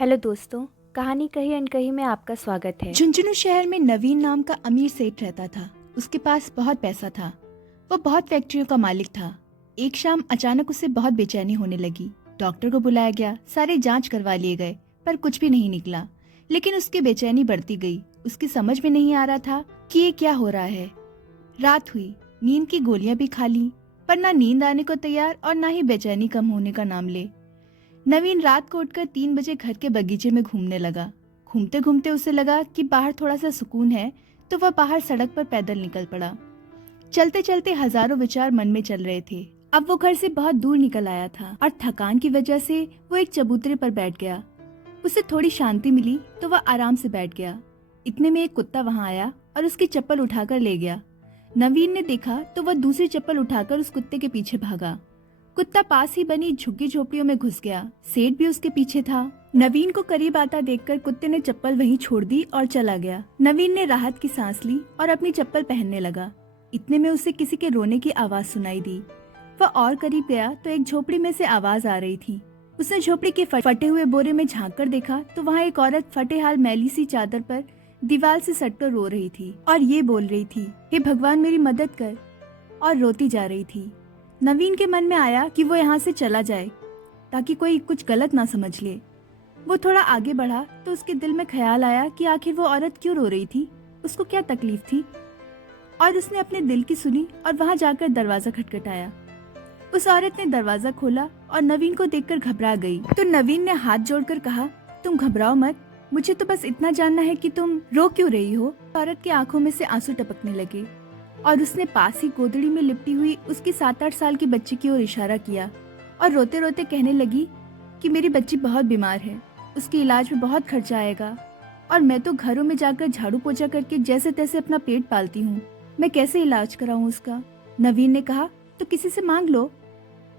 Hello दोस्तों, कहानी कही अनकही में आपका स्वागत है। झुंझुनू शहर में नवीन नाम का अमीर सेठ रहता था। उसके पास बहुत पैसा था। वो बहुत फैक्ट्रियों का मालिक था। एक शाम अचानक उसे बहुत बेचैनी होने लगी। डॉक्टर को बुलाया गया, सारे जांच करवा लिए गए, पर कुछ भी नहीं निकला। लेकिन उसकी बेचैनी बढ़ती गई। उसकी समझ में नहीं आ रहा था कि ये क्या हो रहा है। रात हुई, नींद की गोलियां भी खा ली, पर ना नींद आने को तैयार और ना ही बेचैनी कम होने का नाम ले। नवीन रात को उठकर 3 बजे घर के बगीचे में घूमने लगा। घूमते घूमते उसे लगा कि बाहर थोड़ा सा सुकून है, तो वह बाहर सड़क पर पैदल निकल पड़ा। चलते चलते हजारों विचार मन में चल रहे थे। अब वो घर से बहुत दूर निकल आया था और थकान की वजह से वो एक चबूतरे पर बैठ गया। उसे थोड़ी शांति मिली तो वह आराम से बैठ गया। इतने में एक कुत्ता वहां आया और उसकी चप्पल उठाकर ले गया। नवीन ने देखा तो वह दूसरी चप्पल उठाकर उस कुत्ते के पीछे भागा। कुत्ता पास ही बनी झुग्गी झोपड़ियों में घुस गया। सेठ भी उसके पीछे था। नवीन को करीब आता देखकर कुत्ते ने चप्पल वहीं छोड़ दी और चला गया। नवीन ने राहत की सांस ली और अपनी चप्पल पहनने लगा। इतने में उसे किसी के रोने की आवाज सुनाई दी। वह और करीब गया तो एक झोपड़ी में से आवाज आ रही थी। उसने झोपड़ी के फटे हुए बोरे में झांक कर देखा तो वहाँ एक औरत फटे हाल मैली सी चादर पर दीवार से सट कर रो रही थी और ये बोल रही थी, हे भगवान मेरी मदद कर, और रोती जा रही थी। नवीन के मन में आया कि वो यहाँ से चला जाए ताकि कोई कुछ गलत ना समझ ले। वो थोड़ा आगे बढ़ा तो उसके दिल में ख्याल आया कि आखिर वो औरत क्यों रो रही थी, उसको क्या तकलीफ थी। और उसने अपने दिल की सुनी और वहां जाकर दरवाजा खटखटाया। उस औरत ने दरवाजा खोला और नवीन को देखकर घबरा गई। तो नवीन ने हाथ जोड़कर कहा, तुम घबराओ मत, मुझे तो बस इतना जानना है कि तुम रो क्यों रही हो। औरत की आंखों में से आंसू टपकने लगे और उसने पास ही गोदड़ी में लिपटी हुई उसकी 7-8 साल की बच्ची की ओर इशारा किया और रोते रोते कहने लगी कि मेरी बच्ची बहुत बीमार है, उसके इलाज में बहुत खर्चा आएगा और मैं तो घरों में जाकर झाड़ू पोछा करके जैसे तैसे अपना पेट पालती हूँ, मैं कैसे इलाज कराऊं उसका। नवीन ने कहा, तो किसी से मांग लो।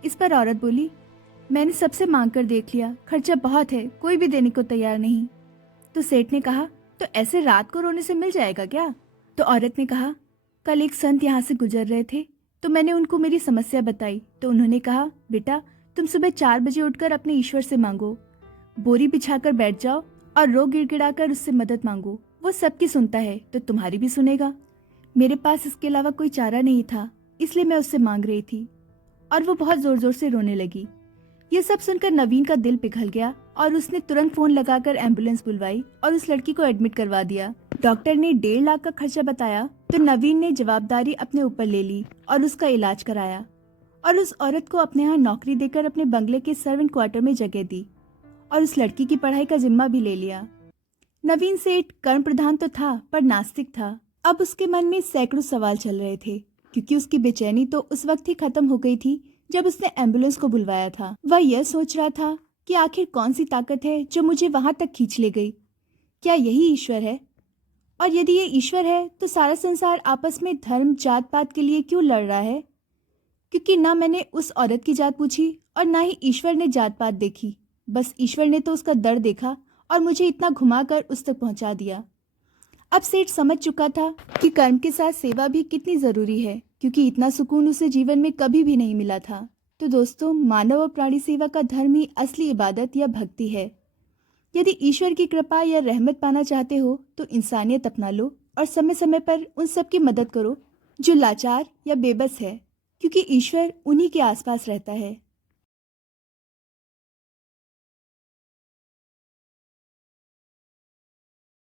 इस पर औरत बोली, मैंने सबसे मांग कर देख लिया, खर्चा बहुत है, कोई भी देने को तैयार नहीं। तो सेठ ने कहा, तो ऐसे रात को रोने से मिल जाएगा क्या। तो औरत ने कहा, कल एक संत यहाँ से गुजर रहे थे तो मैंने उनको मेरी समस्या बताई तो उन्होंने कहा, बेटा तुम सुबह 4 बजे उठकर अपने ईश्वर से मांगो, बोरी बिछाकर बैठ जाओ और रो गिड़गिड़ाकर उससे मदद मांगो, वो सबकी सुनता है तो तुम्हारी भी सुनेगा। मेरे पास इसके अलावा कोई चारा नहीं था, इसलिए मैं उससे मांग रही थी। और वो बहुत जोर जोर से रोने लगी। ये सब सुनकर नवीन का दिल पिघल गया और उसने तुरंत फोन लगाकर एम्बुलेंस बुलवाई और उस लड़की को एडमिट करवा दिया। डॉक्टर ने 1.5 लाख का खर्चा बताया तो नवीन ने जवाबदारी अपने ऊपर ले ली और उसका इलाज कराया और उस औरत को अपने यहाँ नौकरी देकर अपने बंगले के सर्वेंट क्वार्टर में जगह दी और उस लड़की की पढ़ाई का जिम्मा भी ले लिया। नवीन सेठ कर्म प्रधान तो था पर नास्तिक था। अब उसके मन में सैकड़ों सवाल चल रहे थे क्योंकि उसकी बेचैनी तो उस वक्त ही खत्म हो गई थी जब उसने एम्बुलेंस को बुलवाया था। वह यह सोच रहा था कि आखिर कौन सी ताकत है जो मुझे वहां तक खींच ले गई। क्या यही ईश्वर है? और यदि ये ईश्वर है तो सारा संसार आपस में धर्म जात पात के लिए क्यों लड़ रहा है? क्योंकि ना मैंने उस औरत की जात पूछी और ना ही ईश्वर ने जात पात देखी। बस ईश्वर ने तो उसका दर्द देखा और मुझे इतना घुमाकर उस तक पहुंचा दिया। अब सेठ समझ चुका था कि कर्म के साथ सेवा भी कितनी जरूरी है, क्योंकि इतना सुकून उसे जीवन में कभी भी नहीं मिला था। तो दोस्तों, मानव और प्राणी सेवा का धर्म ही असली इबादत या भक्ति है। यदि ईश्वर की कृपा या रहमत पाना चाहते हो तो इंसानियत अपना लो और समय समय पर उन सब की मदद करो जो लाचार या बेबस है, क्योंकि ईश्वर उन्हीं के आसपास रहता है।